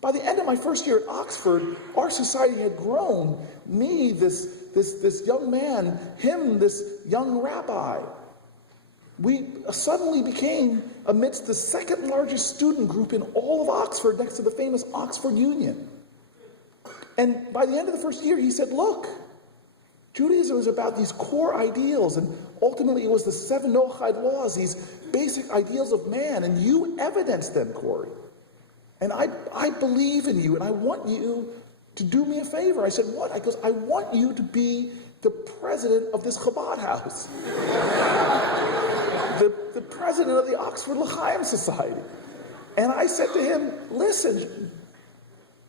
By the end of my first year at Oxford, our society had grown. Me, this young man, him, this young rabbi. We suddenly became amidst the second largest student group in all of Oxford, next to the famous Oxford Union. And by the end of the first year, he said, look, Judaism is about these core ideals, and ultimately it was the 7 Noahide laws, these basic ideals of man, and you evidence them, Corey. And I believe in you, and I want you to do me a favor. I said, what? I goes, I want you to be the president of this Chabad house. the president of the Oxford L'Chaim Society. And I said to him, listen,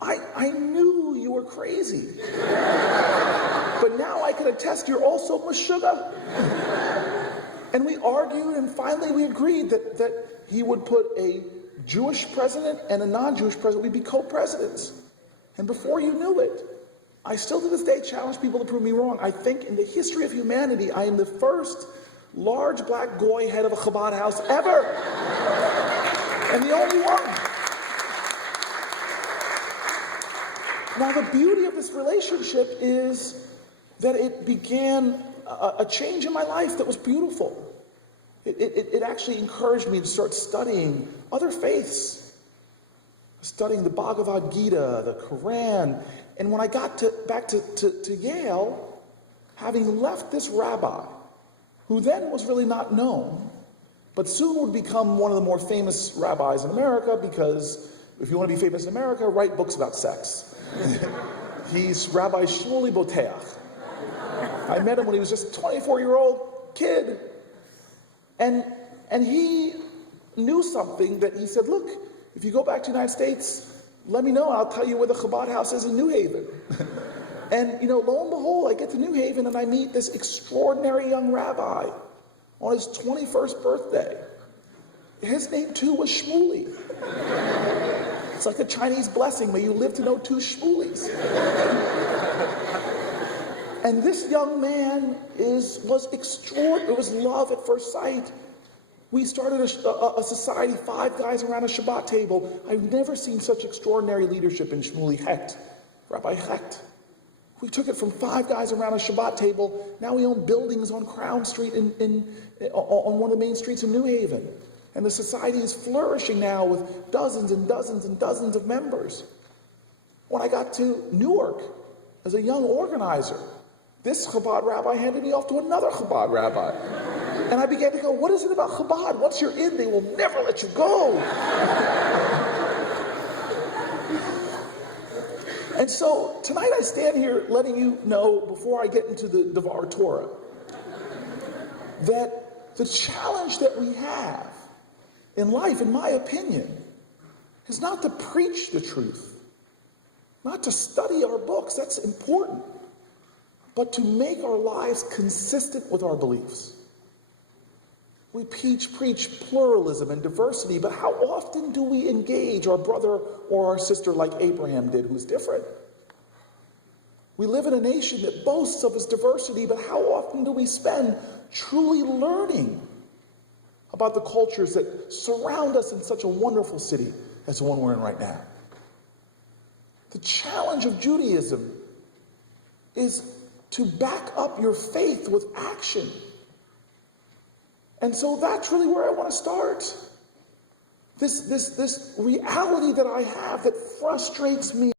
I knew you were crazy. But now I can attest you're also Meshuggah. And we argued, and finally we agreed that he would put a Jewish president and a non-Jewish president. We'd be co-presidents. And before you knew it, I still to this day challenge people to prove me wrong. I think in the history of humanity, I am the first large black goy head of a Chabad house ever. And the only one. Now the beauty of this relationship is that it began a change in my life that was beautiful. It actually encouraged me to start studying other faiths, studying the Bhagavad Gita, the Quran. And when I got back to Yale, having left this rabbi, who then was really not known, but soon would become one of the more famous rabbis in America, because if you want to be famous in America, write books about sex. He's Rabbi Shmuley Boteach. I met him when he was just a 24-year-old kid. And he knew something that he said, look, if you go back to the United States, let me know, and I'll tell you where the Chabad house is in New Haven. And, lo and behold, I get to New Haven and I meet this extraordinary young rabbi on his 21st birthday. His name, too, was Shmuley. It's like a Chinese blessing. May you live to know 2 Shmuleys. And this young man was extraordinary. It was love at first sight. We started a society, 5 guys around a Shabbat table. I've never seen such extraordinary leadership in Shmuley Hecht, Rabbi Hecht. We took it from 5 guys around a Shabbat table. Now we own buildings on Crown Street on one of the main streets in New Haven. And the society is flourishing now with dozens and dozens and dozens of members. When I got to Newark as a young organizer, this Chabad rabbi handed me off to another Chabad rabbi. And I began to go, what is it about Chabad? Once you're in, they will never let you go. And so tonight I stand here letting you know, before I get into the Devar Torah, that the challenge that we have in life, in my opinion, is not to preach the truth, not to study our books, that's important, but to make our lives consistent with our beliefs. We preach pluralism and diversity, but how often do we engage our brother or our sister like Abraham did, who's different? We live in a nation that boasts of its diversity, but how often do we spend truly learning about the cultures that surround us in such a wonderful city as the one we're in right now? The challenge of Judaism is to back up your faith with action. And so that's really where I want to start. This reality that I have that frustrates me.